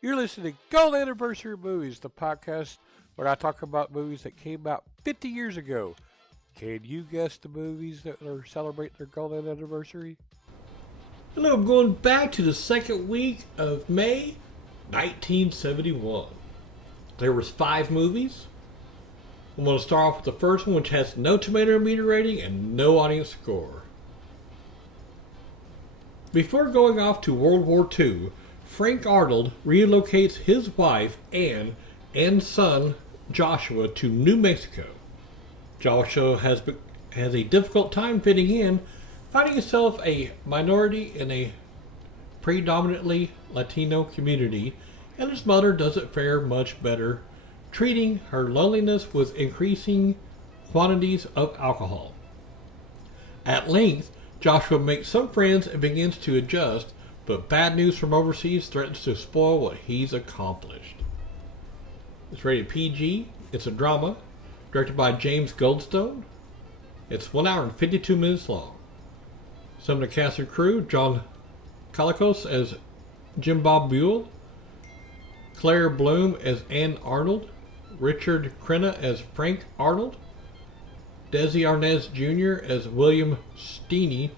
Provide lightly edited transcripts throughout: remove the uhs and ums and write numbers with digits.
You're listening to Gold Anniversary Movies, the podcast where I talk about movies that came out 50 years ago. Can you guess the movies that are celebrating their golden anniversary? Hello, I'm going back to the second week of May 1971. There was 5 movies. I'm going to start off with the first one, which has no tomato meter rating and no audience score. Before going off to World War II, Frank Arnold relocates his wife Anne and son Joshua to New Mexico. Joshua has a difficult time fitting in, finding himself a minority in a predominantly Latino community, and his mother doesn't fare much better, treating her loneliness with increasing quantities of alcohol. At length, Joshua makes some friends and begins to adjust, but bad news from overseas threatens to spoil what he's accomplished. It's rated PG. It's a drama, directed by James Goldstone. It's 1 hour and 52 minutes long. Some of the cast and crew: John Colicos as Jim Bob Buell, Claire Bloom as Ann Arnold, Richard Crenna as Frank Arnold, Desi Arnaz Jr. as William Steeny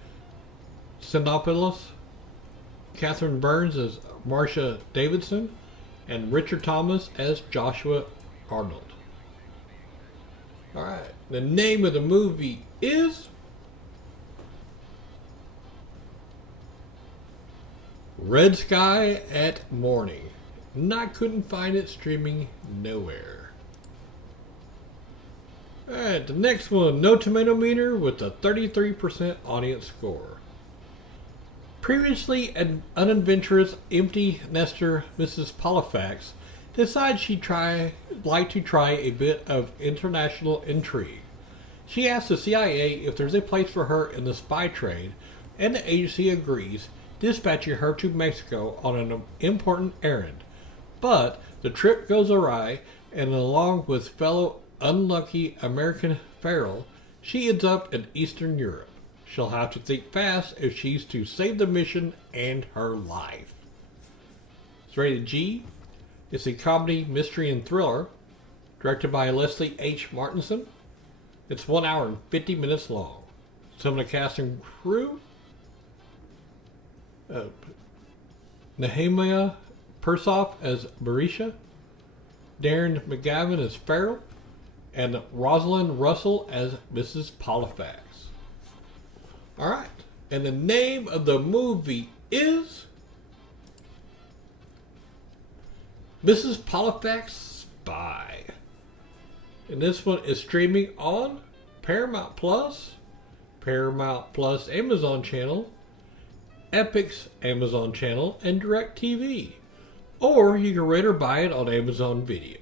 Sinopoulos, Catherine Burns as Marcia Davidson, and Richard Thomas as Joshua Arnold. Alright, the name of the movie is Red Sky at Morning. And I couldn't find it streaming nowhere. Alright, the next one, No Tomato Meter with a 33% audience score. Previously an unadventurous empty nester Mrs. Polifax decides she'd like to try a bit of international intrigue. She asks the CIA if there's a place for her in the spy trade, and the agency agrees, dispatching her to Mexico on an important errand. But the trip goes awry, and along with fellow unlucky American Farrell, she ends up in Eastern Europe. She'll have to think fast if she's to save the mission and her life. It's rated G. It's a comedy, mystery, and thriller, directed by Leslie H. Martinson. It's 1 hour and 50 minutes long. Some of the cast and crew: Nehemiah Persoff as Barisha, Darren McGavin as Farrell, and Rosalind Russell as Mrs. Polifax. Alright, and the name of the movie is Mrs. Polifax Spy. And this one is streaming on Paramount Plus Amazon channel, Epic's Amazon channel, and DirecTV. Or you can rent or buy it on Amazon Video.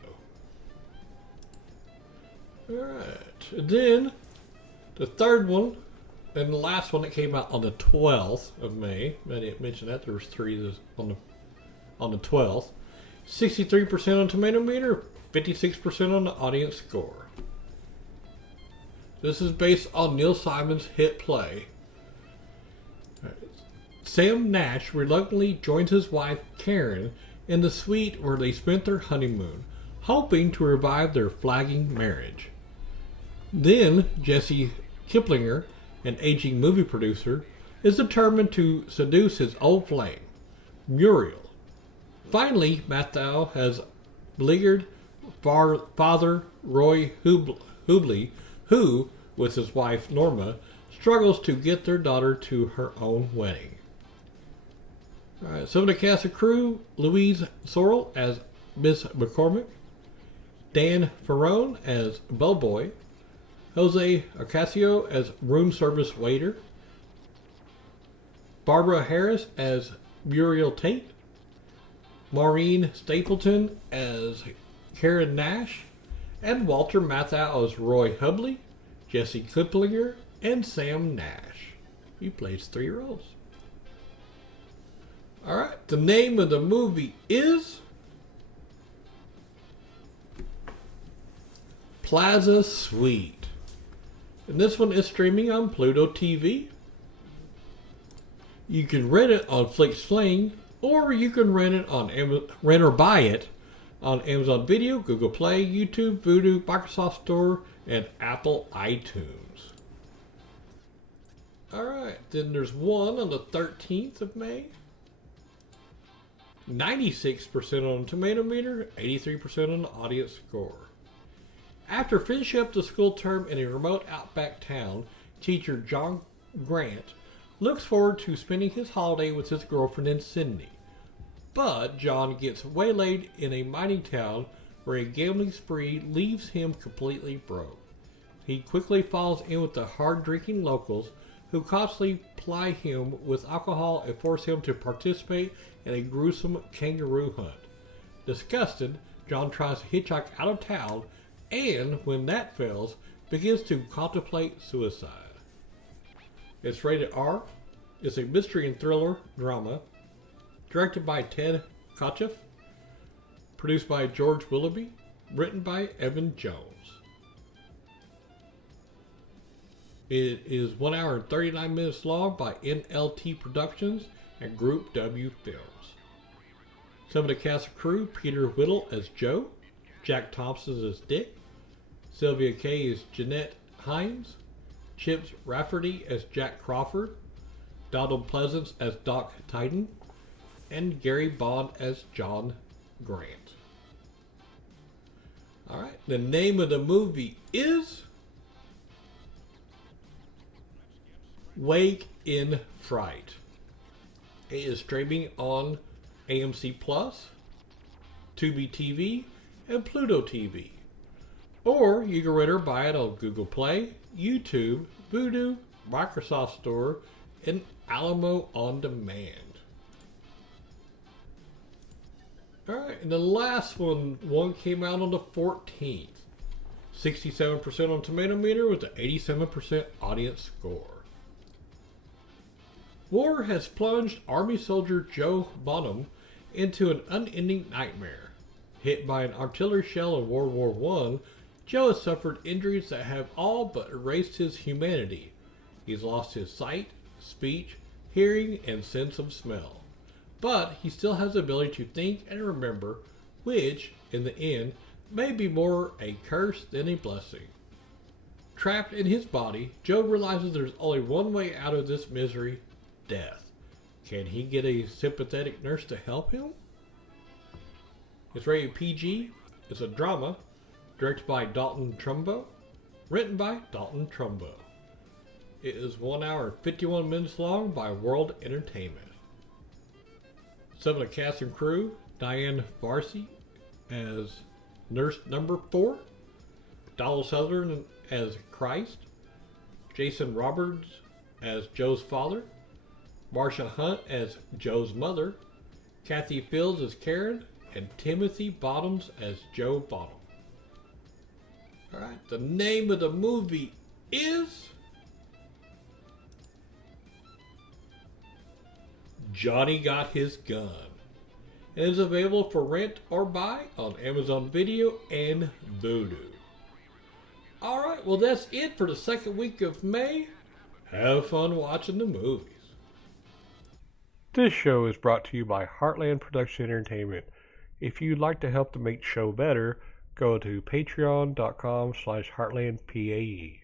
Alright, and then the third one, and the last one that came out on the 12th of May. I didn't mention that. There was 3 on the 12th. 63% on tomato meter, 56% on the audience score. This is based on Neil Simon's hit play. Sam Nash reluctantly joins his wife Karen in the suite where they spent their honeymoon, hoping to revive their flagging marriage. Then Jesse Kiplinger, an aging movie producer, is determined to seduce his old flame, Muriel. Finally, Matthau has beleaguered Father Roy Hubley, who, with his wife Norma, struggles to get their daughter to her own wedding. Alright, some of the cast and crew: Louise Sorrell as Miss McCormick, Dan Ferrone as bellboy, Jose Ocasio as room service waiter, Barbara Harris as Muriel Tate, Maureen Stapleton as Karen Nash, and Walter Matthau as Roy Hubley, Jesse Kiplinger, and Sam Nash. He plays 3 roles. Alright, the name of the movie is Plaza Suite. And this one is streaming on Pluto TV. You can rent it on FlixFlame, or you can rent or buy it on Amazon Video, Google Play, YouTube, Vudu, Microsoft Store, and Apple iTunes. Alright, then there's one on the 13th of May. 96% on the tomato meter, 83% on the audience score. After finishing up the school term in a remote outback town, teacher John Grant looks forward to spending his holiday with his girlfriend in Sydney. But John gets waylaid in a mining town where a gambling spree leaves him completely broke. He quickly falls in with the hard-drinking locals who constantly ply him with alcohol and force him to participate in a gruesome kangaroo hunt. Disgusted, John tries to hitchhike out of town and, when that fails, begins to contemplate suicide. It's rated R. It's a mystery and thriller drama. Directed by Ted Kotcheff. Produced by George Willoughby. Written by Evan Jones. It is 1 hour and 39 minutes long by NLT Productions and Group W Films. Some of the cast and crew: Peter Whittle as Joe, Jack Thompson as Dick, Sylvia Kay as Jeanette Hines, Chips Rafferty as Jack Crawford, Donald Pleasance as Doc Titan, and Gary Bond as John Grant. Alright, the name of the movie is Wake in Fright. It is streaming on AMC Plus, Tubi TV, and Pluto TV. Or you can rent or buy it on Google Play, YouTube, Vudu, Microsoft Store, and Alamo On Demand. Alright, and the last one came out on the 14th. 67% on tomato meter with an 87% audience score. War has plunged Army soldier Joe Bonham into an unending nightmare. Hit by an artillery shell in World War I, Joe has suffered injuries that have all but erased his humanity. He's lost his sight, speech, hearing, and sense of smell. But he still has the ability to think and remember, which, in the end, may be more a curse than a blessing. Trapped in his body, Joe realizes there's only one way out of this misery: death. Can he get a sympathetic nurse to help him? It's rated PG. It's a drama. Directed by Dalton Trumbo. Written by Dalton Trumbo. It is 1 hour and 51 minutes long by World Entertainment. Some of the cast and crew: Diane Varsi as Nurse Number 4. Donald Sutherland as Christ. Jason Roberts as Joe's father. Marsha Hunt as Joe's mother. Kathy Fields as Karen. And Timothy Bottoms as Joe Bottom. Alright, the name of the movie is Johnny Got His Gun. It is available for rent or buy on Amazon Video and Vudu. Alright, well that's it for the second week of May. Have fun watching the movies. This show is brought to you by Heartland Production Entertainment. If you'd like to help to make the show better, go to patreon.com/heartlandpae.